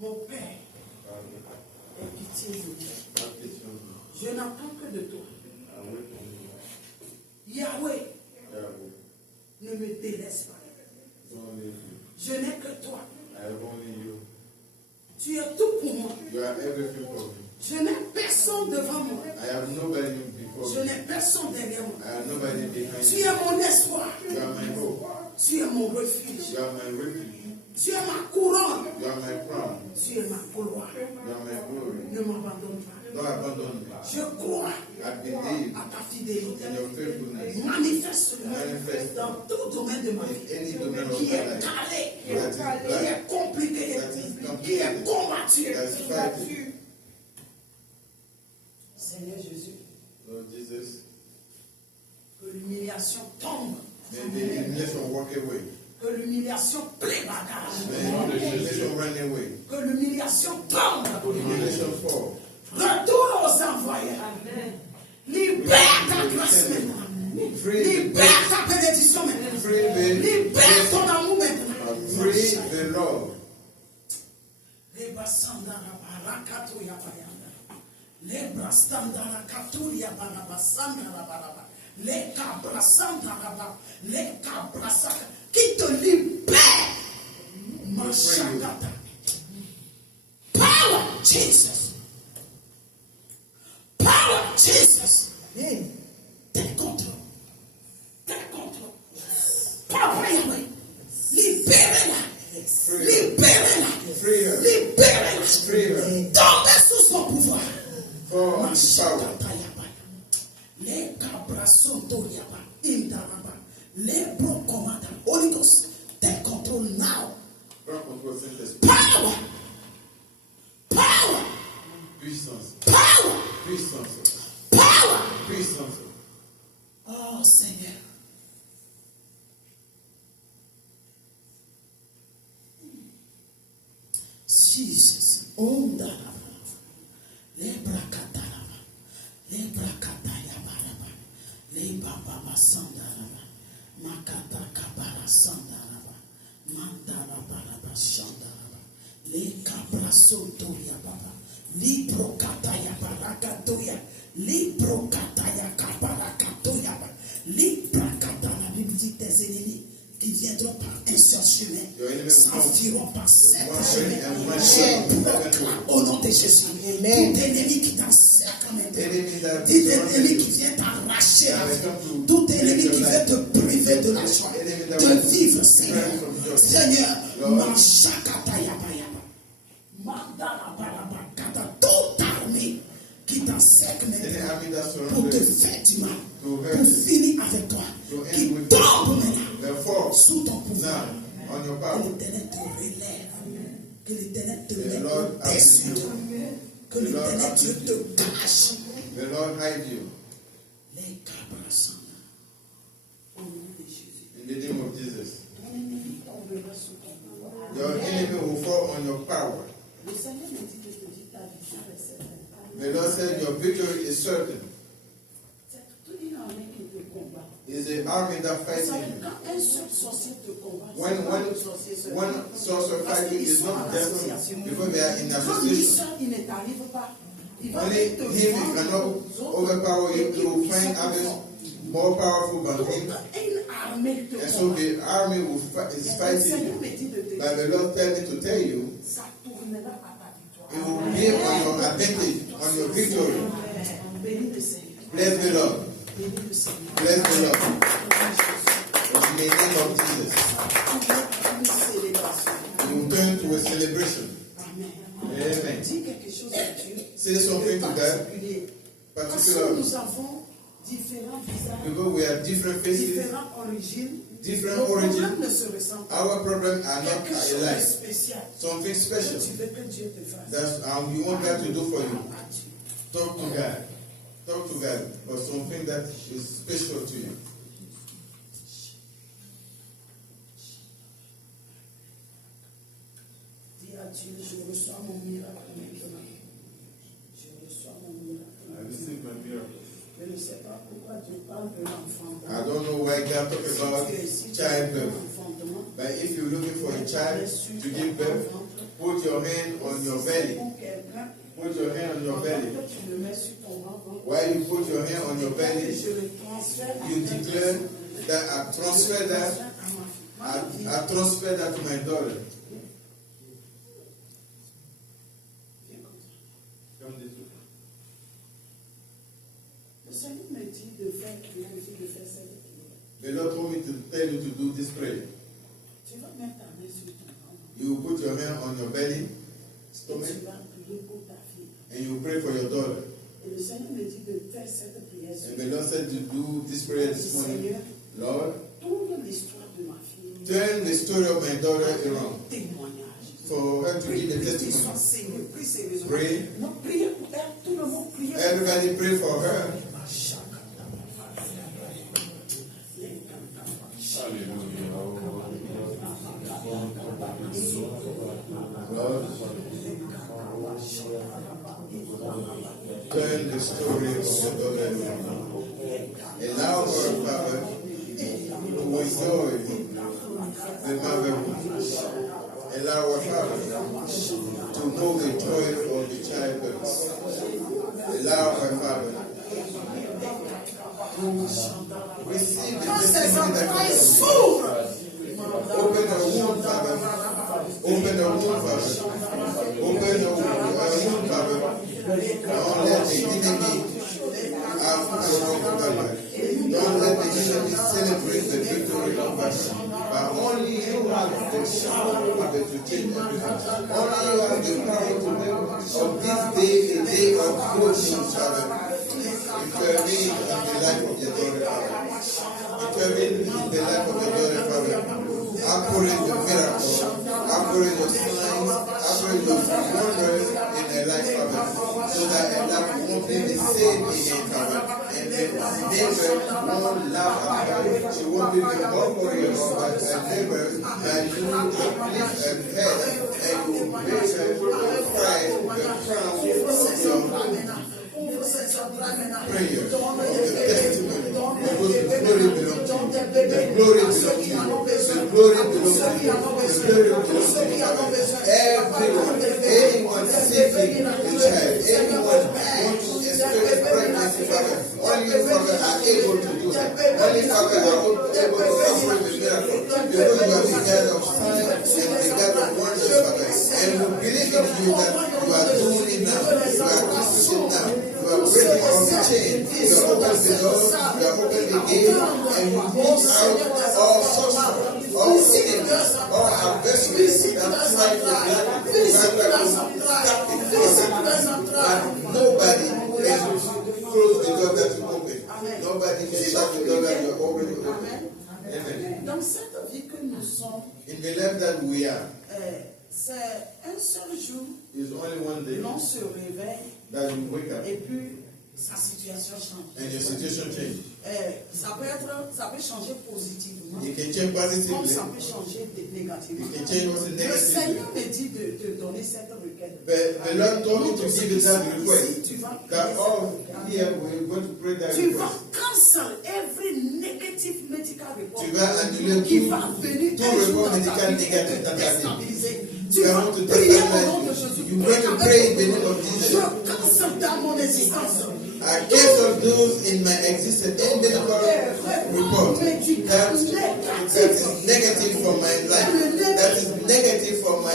Mon Père, aie pitié de moi. Je n'attends que de toi. Yahweh, ne me délaisse pas. Je n'ai que toi. Tu es tout pour moi. You are everything for me. Je n'ai personne devant moi. I have nobody before Je me. n'ai personne derrière moi. I have nobody behind Tu me. es mon espoir. You are my hope. Tu es mon refuge. You are my refuge. Tu es ma couronne. You are my crown. Tu es ma gloire. You are my glory. Ne m'abandonne pas. Don't abandon me. Je crois I believe à ta fidélité. in your faithfulness. Manifeste-le Manifeste. dans tout domaine de ma vie. In any domain of Qui my est life. calé, That is qui bad. est compliqué, That is qui est complicated. combattu. That is fighting. Seigneur Jésus, Lord Jesus, que l'humiliation tombe. may the humiliation walk away. Que l'humiliation plaît bagage. May the humiliation run away. Que l'humiliation tombe. Humiliation fall. Retourne aux envoyés. Libère ta grâce maintenant. Free the Libère ta bénédiction maintenant. Free the Libère ton amour maintenant. Free the Lord. Leba sandara barakato ya bayanda. Lebra standara katuria baraba sandara baraba. Le cabra sandara baraba. Le cabra saka. Qui te libère. Mashakata. Power, Jesus. Power, Jesus. Tes contrôle. Tes contrôle. Papa Yahweh. Libérez-la. Libérez-la. Free her. Libérez-la. Free her. Tombez sous son pouvoir. For his power. Les cabrasoto yaba. Indaraba. Les brocomata. Holy Ghost. Take control now. Prends contrôle, Saint-Esprit. Power. Power. Puissance. Power. Puissance. Power. Puissance. Oh Seigneur. Jesus. Ondaraba. Les bracataraba. Les bracatayabaraba. Les bababa sandaraba. Makata kabara sandaraba. Mandarabaraba sandaraba. Les cabrasotoya baba. Libro kataya barakatoya. Libro kataya kabarakatoya. Libra kataya. La Bible dit tes ennemis qui viendront par un seul chemin s'enfuiront par sept chemins. Je proclame au nom de Jésus. Amen. Tout ennemi qui t'encercle Enemies maintenant. that Tout ennemi qui vient t'arracher la vie. Tout ennemi qui vient te priver de la joie. De vivre, Seigneur. Seigneur, Mashakatayabayaba. Mandalabarabakata. Toute armée qui t'encercle any maintenant army that pour te surrounds faire du mal, to hurt pour you, finir avec toi, to qui end with tombe maintenant therefore, sous ton pouvoir. now, on your Que power, l'Éternel te relève. Que l'Éternel te The mette Lord au-dessus de toi. Que The Lord l'Éternel Dieu uplift te cache. the Lord hide you. Les cabrassants. Au nom de Jésus. In the name of Jesus. Ton ennemi tombera sous ton pouvoir. Your enemy will fall on your power. Le Seigneur me dit que je te dis ta victoire est certaine. The Lord said your victory is certain. C'est toute une armée qui te combat. It's the army that Vous fights savez, you. quand un seul sorcier te combat, When c'est pas le sorcier seul. one sorcerer Parce fighting qu'ils is sont en not devil association. because they are in Quand lui association. seul, il ne t'arrive pas. Il va Only te him vendre cannot aux autres overpower you. équipes You will qui find sont others fortes. more powerful than Donc, him. une armée te And so combat. the army is Le fighting Seigneur you. me dit de te But dire, the Lord tell me to tell you, ça tournera à ta victoire. it will be on your advantage, on your victory. Bénis le Seigneur. Bless the Lord. Bénis le Seigneur. Bless the Lord. Au nom de Jésus. In the name of Jesus. Une célébration. You will turn to a celebration. Amen. Amen. Dis quelque chose à Dieu. Say something to God, Particulier. Parce que particularly nous avons différents visages, because we have different faces, différentes origines. different Nos problèmes origins. ne se ressemblent pas. Our problems are not Quelque chose de alike. spécial. Something Que special. tu veux que Dieu te fasse. That's you want God to do for you. À Dieu. Talk to God. Talk to God for something that is special to you. Dis tu je reçois mon miracle maintenant. Je reçois mon miracle. I receive my miracle. Je ne sais pas pourquoi Dieu parle de l'enfantement. I don't know why God talks about childbirth. L'enfantement, But if you're looking for a child to give birth, put your hand on your belly. pour quelqu'un, Put your hand on your belly. quand tu le mets sur ton ventre, While you put your hand on your belly, je le transfère you declare that I transfer that. I transfer that to my daughter. Come this way. Le Seigneur me dit de faire cette prière. The Lord told me to tell you to do this prayer. Tu vas mettre ta main sur ton ventre. You put your hand on your belly, Et stomach, tu vas prier pour ta fille. and you pray for your daughter. Et le Seigneur me dit de faire cette prière sur And the Lord said to do this prayer this morning. Seigneur, Lord, tourne l'histoire de ma fille. turn the story of my daughter around Témoignage. for her to give the Prie, testimony. Seigneur, prie sérieusement. Pray. Non, priez pour elle, tout le monde prie. Everybody pray for her. Lord, turn the story of your daughter around. Allow her, Father, to enjoy the motherhood. Allow her, Father, to know the joy of the childbirth. Allow her, Father, to receive the testimony that comes. Open her womb, Father. Open her womb, Father. Open her womb, Father. Don't let the enemy have control of her life. Don't let the enemy celebrate the victory of her. But only you have the power, Father, to change everything. Only you have the power to make of this day a day of good news, Father. Intervene in the life of your daughter, Father. Intervene in the life of your daughter, Father. Operate your miracles. Operate your signs. Operate your wonders in her life, Father. So that her life won't be the same again, Father. And the neighbor won't laugh at her. She won't be the mockery of her neighbor. That you will uplift her head and you will make her pride, the crown of your prayer, of the testimony. Because the glory belongs to you. The glory belongs to you. The glory belongs to you. The glory belongs to you. Everyone, anyone seeking the child, anyone wants to experience pregnancy, Father, only you, Father, are able to do that. Only Father are able to operate the miracle. Because you are the God of signs and the God of wonders, Father. And we believe in you that you are doing it now. You are doing it now. You are breaking all the chains. You are opening the doors. You are opening the gate. And you move out all sorcery, all enemies, all adversaries that try to stop it. Nobody can close the door that you open. Nobody can shut the door that you already open. Amen. Dans cette vie que nous sommes, In the life that we are, c'est un seul jour, is only one day l'on se réveille that you wake up et puis sa situation change. and your situation changes. Ça peut changer positivement, You can change comme positively. ça peut changer négativement. You can change also Le negatively. Seigneur me dit de donner cette requête. But the Lord told me to give you that request. Tu vas That all here we're going to pray that Tu vas request. cancel every negative medical report Tu vas annuler qui tout, va venir tout un jour report dans ta médical vie négatif dans ta vie. déstabiliser. Tu You vas are going to prier au nom de destabilize Jésus. you. You're going to pray in the name of Je Jesus. cancel dans mon existence. I cancel those in my existence and medical report that is negative for my life, that is negative for my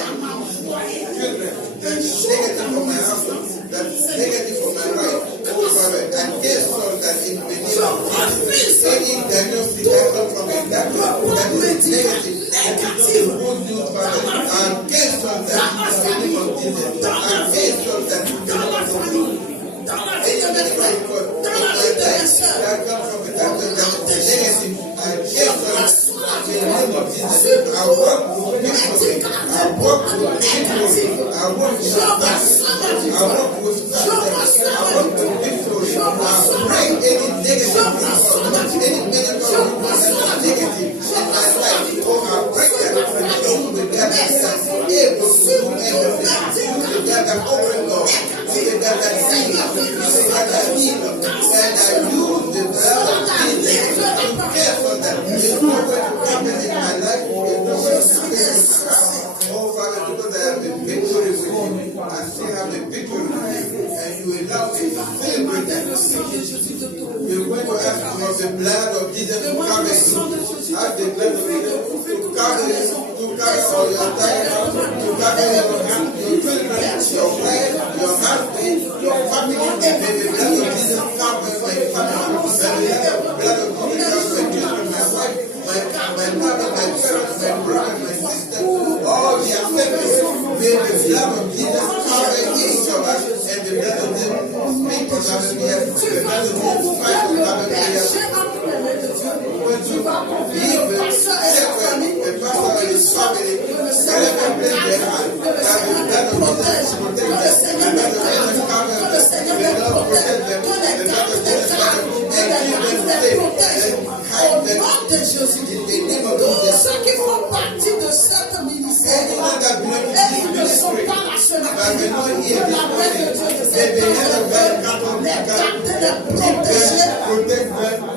children, that is negative for my household, that is negative for my wife. Father, I cancel that in the name of Jesus. Any diagnosis that comes from a doctor that is negative, that is good news, Father, I cancel that in the name of Jesus. I cancel that in the name of Jesus. Any medical report in my life that comes from a doctor that is negative, I cancel it in the name of Jesus. I walk with victory. I walk with victory. I walk with success. I walk with success. I walk with victory. I break any negative report, any medical report that is negative in my life. Oh, I break that and go with that that's able to do everything. and still have the victory, and you will love it, celebrate that. You're going to ask for the blood of Jesus to cover you. Ask the blood of Jesus to cover you, to cover all your entire house, to cover your hand, your children, your wife, your husband, your family. May the blood of Jesus cover my family. May the blood of Jesus cover my children, my wife, my mother, my parents, my brother, my sister, all their families. May the blood of Jesus cover each of us, and the blood of Jesus speak on our behalf. The blood of Jesus fight on our behalf. When you leave the shepherd, the pastor and his family, celebrate their heart. That the blood of Jesus protect them. The blood of Jesus cover them. The blood protect them. The blood of Jesus cover them. And keep them safe. And hide them in the name of Jesus. Ceux qui font partie de cette ministère et qui ne sont pas la seule les protéger,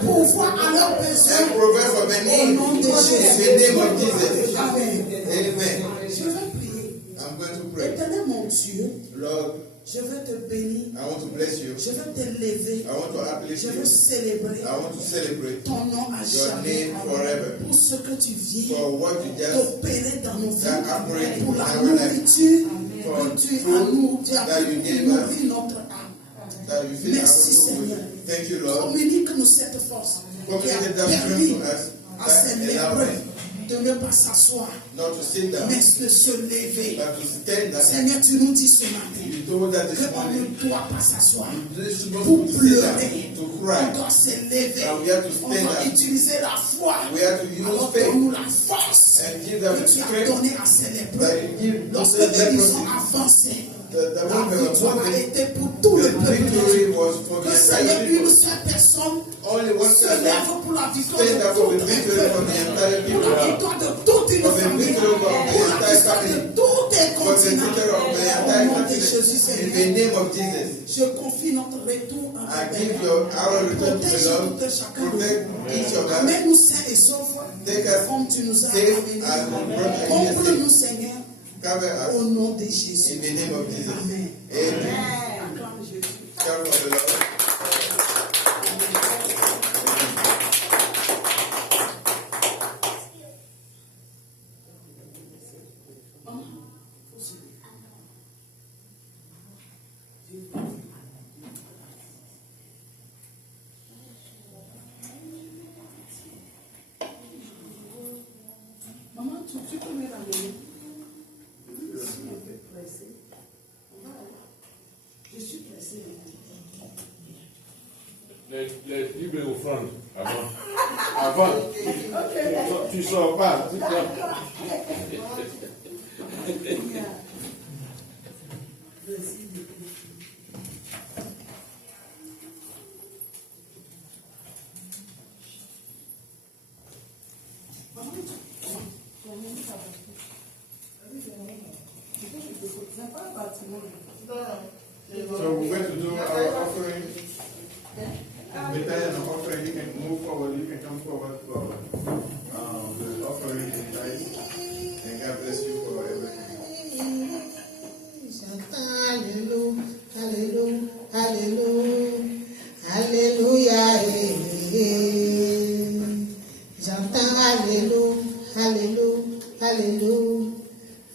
pouvoir à leurs besoins. and provide for the need in the name of Jesus. Amen. Amen. Je vais prier. I'm going to pray. Éternel mon Dieu, Lord, je veux te bénir. I want to bless you. Je veux t'élever. I want to uplift Je veux you. célébrer I want to celebrate ton nom à your jamais. name forever Pour ce que tu viens for what you just opérer dans nos that operate vies. Pour la in our life, nourriture for que tu as food tu as that you gave us, nourri notre âme. that you feel Merci, our soul Seigneur. with. Thank you, Lord. Communique-nous cette force qui a Communicate that permis strength to us, à that ces allow lépreux us de ne pas s'asseoir, not to sit down, mais de se lever. but to stand up. Seigneur, tu nous dis ce matin You told us this qu'on morning, ne doit pas s'asseoir you're supposed pour to sit down, pleurer. to On cry. doit se lever. And we have to On stand doit up. utiliser la foi. We have to use Alors faith donne-nous la force and give them que the tu as strength donnée à ces lépreux. that you give Lorsque those ils leprosy. ont avancé, The la one that was victoire a walking, été pour tout le the peuple. victory was for the Que entire Seigneur, une people. seule personne Only one se person lève pour la victoire stand de up for tout the un victory for the peuple. entire Pour la people. victoire de toute une For the famille. victory of the Pour la entire victoire de family. tout un For the continent. victory of the Au entire nom de Jésus, continent. In the Seigneur, name of Jesus. je confie notre retour I à give toi. our return to the Protège Lord. tout un chacun. Protect each of us. Amène-nous sains et saufs Take us comme tu nous as safe amenés. as we brought us Comble-nous, here. Seigneur, Cover au us nom de Jésus. in the name of Jesus. Amen. Amen. Acclame Jésus. Come for the Lord. Maman, tu peux me ramener? Je suis un peu pressée. Je suis pressée. Les livres au front, avant. Avant. Tu sors pas. Tu sors. So we're going to do our offering. With an offering, you can move forward, you can come forward for the offering in Christ. And God bless you for everything. Hallelujah, hallelujah, hallelujah, hallelujah. J'entends alléluia, alléluia,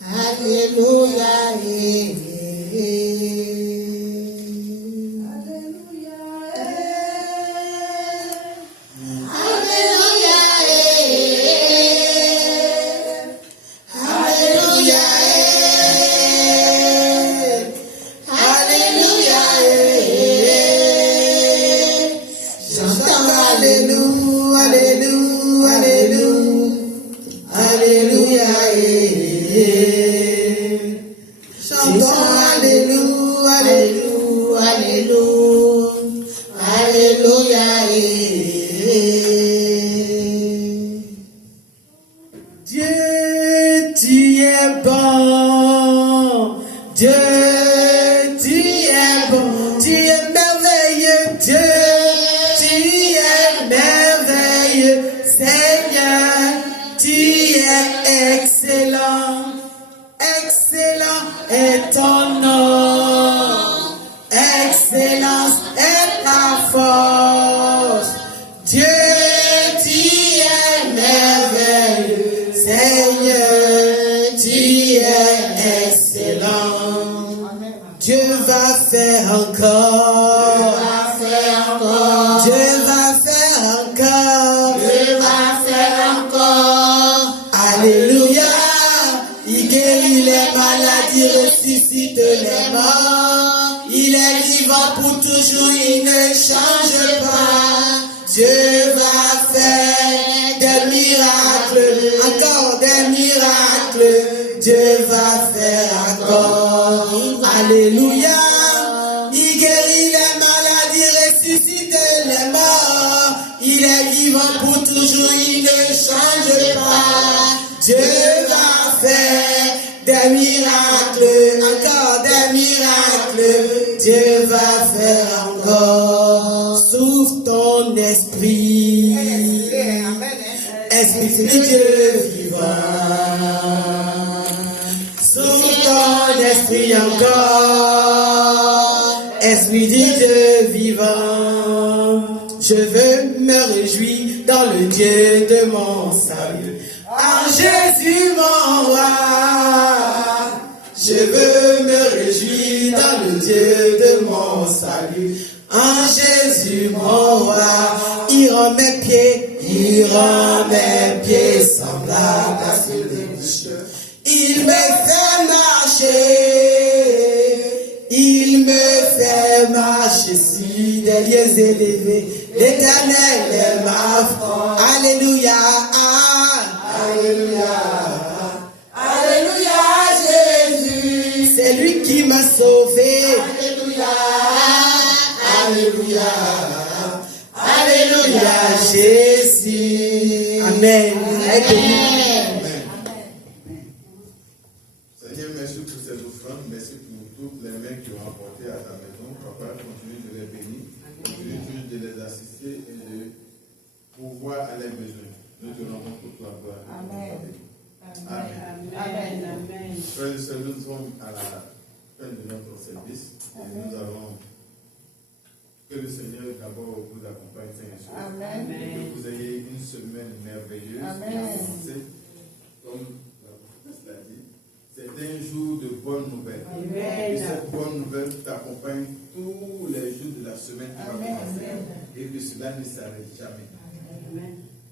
alléluia, alléluia. Dieu, tu es bon. Dieu, tu es bon. Tu es merveilleux. Dieu, tu es merveilleux. Seigneur, tu es excellent. Excellent est ton Dieu va faire encore. Dieu va faire encore. Alléluia. Il guérit les maladies, ressuscite les morts. Il est vivant pour toujours, il ne change pas. Dieu va faire des miracles, encore des miracles. Dieu va faire encore. Alléluia. Il guérit les maladies, ressuscite les morts. Il est vivant pour toujours, il ne change pas. Dieu va faire des miracles, encore des miracles. Dieu va faire encore. Souffle ton esprit. Esprit de Dieu vivant. Souffle ton esprit encore. Esprit de Dieu vivant. Je veux me réjouir dans le Dieu de mon salut. En Jésus mon roi. Je veux me réjouir dans le Dieu de mon salut. En Jésus mon roi. Il rend mes pieds semblables à ceux des bûcheux. Il me fait marcher sur des lieux élevés. L'Éternel est ma force. Alléluia. Alléluia, Jésus. C'est lui qui m'a sauvé. Alléluia, Jésus. Amen. Seigneur, merci pour ces offrandes. Merci pour toutes les mains qui ont apporté à ta maison. Papa, continue de les bénir. Continue de les assister et de pouvoir à leurs besoins. Nous te rendons toute la gloire. Amen. Frères et sœurs, nous sommes à la fin de notre service. Nous allons que le Seigneur d'abord vous accompagne, Saint-Esprit. Amen. Et que vous ayez une semaine merveilleuse. Comme la prophétesse l'a dit, c'est un jour de bonnes nouvelles. Et cette bonne nouvelle t'accompagne tous les jours de la semaine qui va commencer. Et que cela ne s'arrête jamais.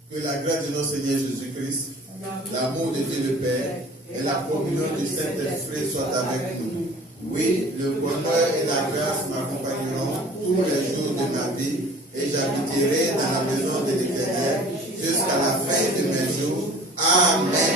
Que la grâce de notre Seigneur Jésus-Christ, l'amour de Dieu le Père et la communion du Saint-Esprit soient avec nous. Oui, le bonheur et la grâce m'accompagneront tous les jours de ma vie et j'habiterai dans la maison de l'Éternel jusqu'à la fin de mes jours. Amen.